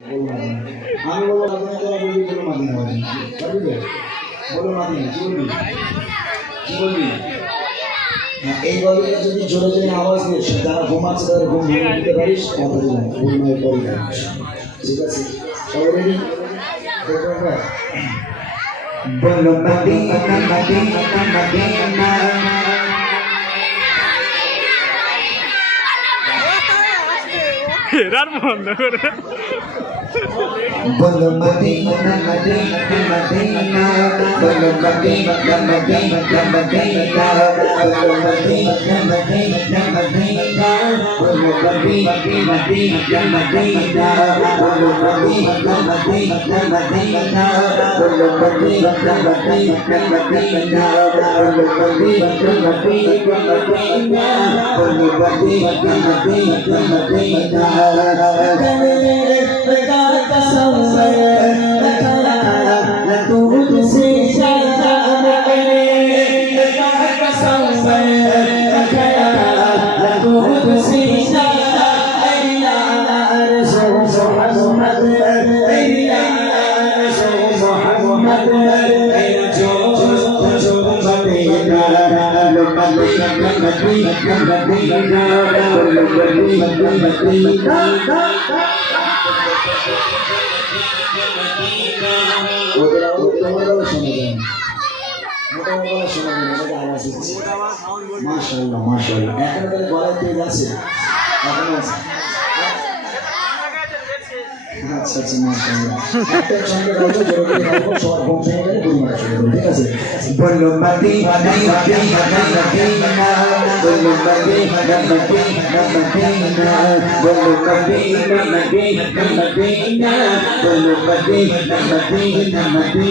আমি বলব আপনার তারা বলবি কোনো মাতি না বলেন পারবি বলো মাতি না কি বলবি কি বলবি এই গল্পটা যদি জোরে জোরে আওয়াজ নিয়ে যারা ঘুমাচ্ছে তাদের ঘুম ভেঙে দিতে পারিস মাথা দিলাম ঘুম নয় পড়ি ঠিক আছে সবাই রেডি বলো মাতি মাতি মাতি মাতি heran mau dengar. Belum Madinah, Madinah, Madinah, belum Madinah, Madinah, Madinah, belum Madinah, Madinah, Madinah. बोलो कभी नदी मदीना बोलो कभी मदीना मदीना बोलो कभी मदीना मदीना बोलो कभी मदीना मदीना बोलो कभी मदीना मदीना प्रकार का समय মাশাআল্লাহ মাশাআল্লাহ এখন তাহলে গলায় তেজ আছে এখন আছে আচ্ছা আচ্ছা ঠিক আছে? বলো মাটি বলো মাটি বলো মাটি বলো মাটি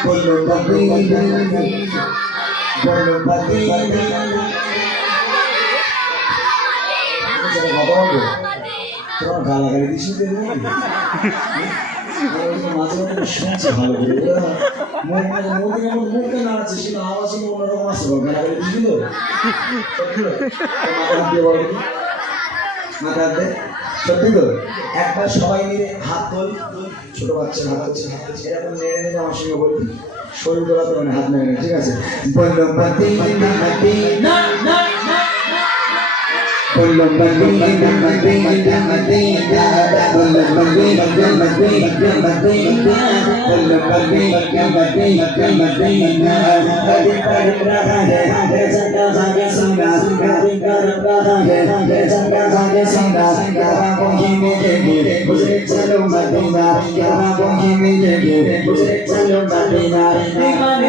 বলো মদিনা বলো মদিনা কথা বলব তোমার শুনছি ভালো করে মুখ মুখ মুখ না আছে সে আওয়াজ অন্যরকম আসব মাথা দিয়ে সত্যি তো? একবার সবাই মিলে হাত ধর ছোট বাচ্চা হাত হচ্ছে হাত হচ্ছে এরকম নেড়ে নেড়ে আমার সঙ্গে বলবি? শরীর তোলাতে মানে হাত নেয় না ঠিক আছে? বলল মদিনা মদিনা বলল মদিনা মদিনা মদিনা বলল பற்றி மற்றும் பற்றி மற்றும் பற்றி மற்றும் பற்றி மற்றும் பற்றி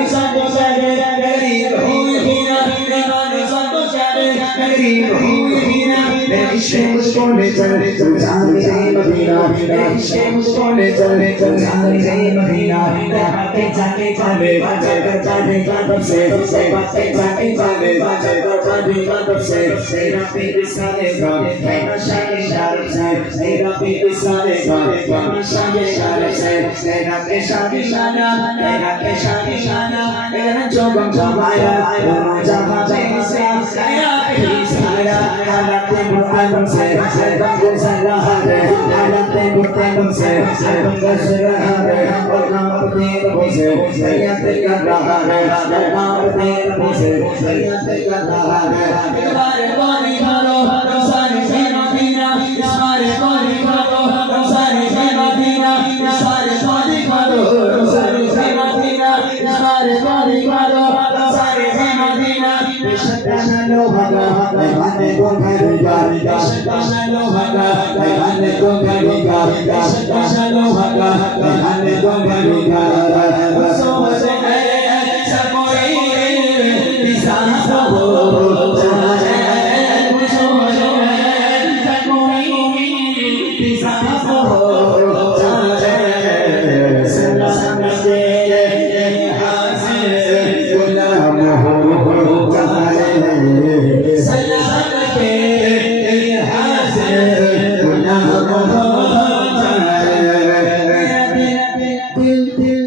Thank you. শেম চলে চলে জানে মদিনা এই শেম চলে চলে জানে মদিনা বাজাতে জানে জানে বাজাতে জানে কদম সে সে বাজাতে জানে জানে বাজাতে জানে কদম সে সে রাতে বিসারে গানে হেমা শানে শারে সে সে রাতে বিসারে গানে হেমা শানে শারে সে সে রাতে শানে শানা সে রাতে শানে শানা এ জগম জমায়া জমা জামা জামা সে সে রাতে বিসারে গানা bunse bunse la hare ayate bunse bunse bunse la hare bunse bunse ayate la hare bunse bunse ayate la hare bare bare haro haro বানালো ভাগা এখানে গঙ্গার গারিকা বানালো ভাগা এখানে গঙ্গার গারিকা বানালো ভাগা এখানে গঙ্গার গারিকা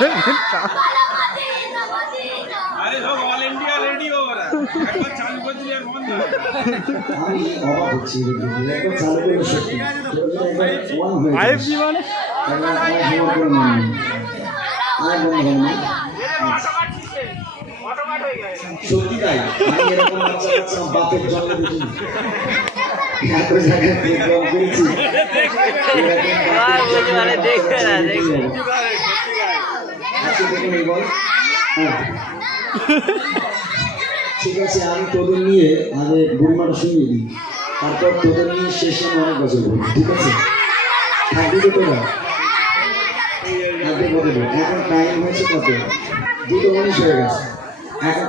Good সত্যি তাই এরকম বাপের জন্ম এত জায়গায় আমার বাচ্চা কাচ্চা দেখিনি বাবা। আচ্ছা দেখুন হ্যাঁ ঠিক আছে, আমি তোদের নিয়ে আগে বুড়মাটা শুনিয়ে দিই। তারপর তোদের নিয়ে শেষে আমি অনেক বছর বলব, ঠিক আছে? থাকবি তো তোরা? এখন টাইম হয়েছে কত? দুটো মানুষ হয়ে গেছে। এখন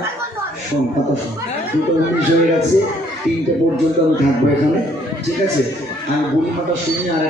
শোন, কথা শোন। দুটো মানুষ হয়ে গেছে, তিনটে পর্যন্ত আমি থাকব এখানে, ঠিক আছে? আমি বুড়িমাটা শুনিয়ে আর